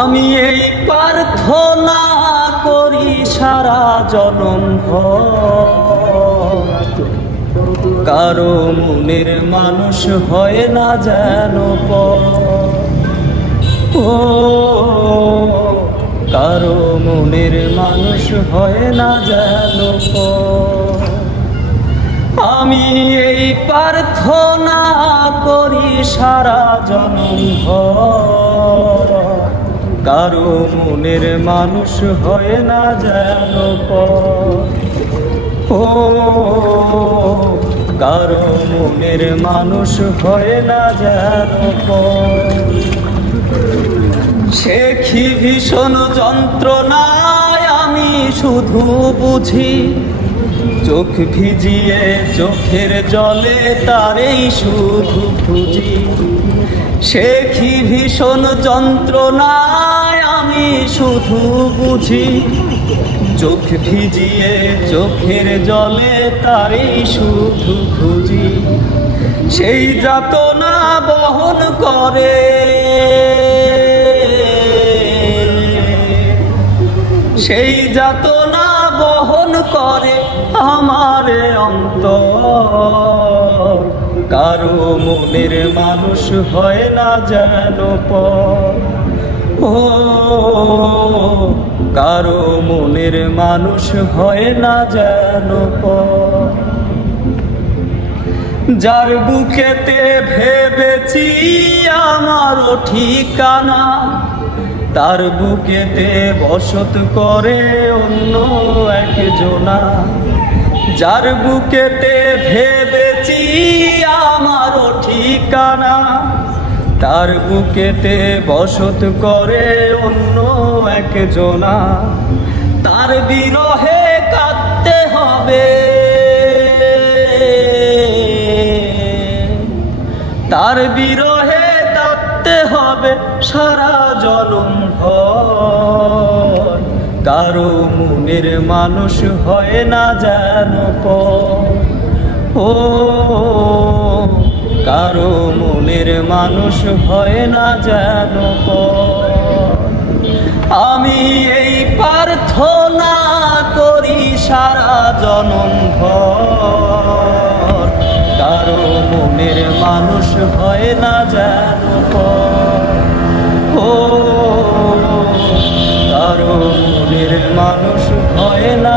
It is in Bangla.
আমি এই প্রার্থনা করি সারা জনম ভর, কারো মনের মানুষ হয় না যেন পর। ও কারো মনের মানুষ হয় না যেন পর। আমি এই প্রার্থনা করি সারা জনম ভর, কারো মনের মানুষ হয় না যেন পর। ও কারো মনের মানুষ হয় না যেন পর। সে কি ভীষণ যন্ত্রণায় আমি শুধু বুঝি, চোখ ভিজিয়ে চোখের জলে তারেই শুধু খুঁজি। সে কি ভীষণ যন্ত্রণায় আমি শুধু বুঝি, চোখ ভিজিয়ে চোখের জলে তারেই শুধু খুঁজি। সেই যাতনা বহন করে, সেই যাতনা বহন করে আমার অন্তর, কারো মনের মানুষ হয় না যেন পর। ও কারো মনের মানুষ হয় না যেন পর। যার বুকেতে ভেবেছি আমারও ঠিকানা, তার বুকেতে বসত করে অন্য একজনা। যার বুকেতে ভেবেছি আমারও ঠিকানা, তার বুকেতে বসত করে অন্য একজনা। তার বিরহে কাঁদতে হবে, তার বিরহে কাঁদতে হবে সারা জনম ভর, কারো মনের মানুষ হয় না যেন পর। ও কারো মনের মানুষ হয় না যেন পর। আমি এই প্রার্থনা করি সারা জনম ভর, কারো মনের মানুষ হয় না যেন পর। ও কারো মনের মানুষ হয় না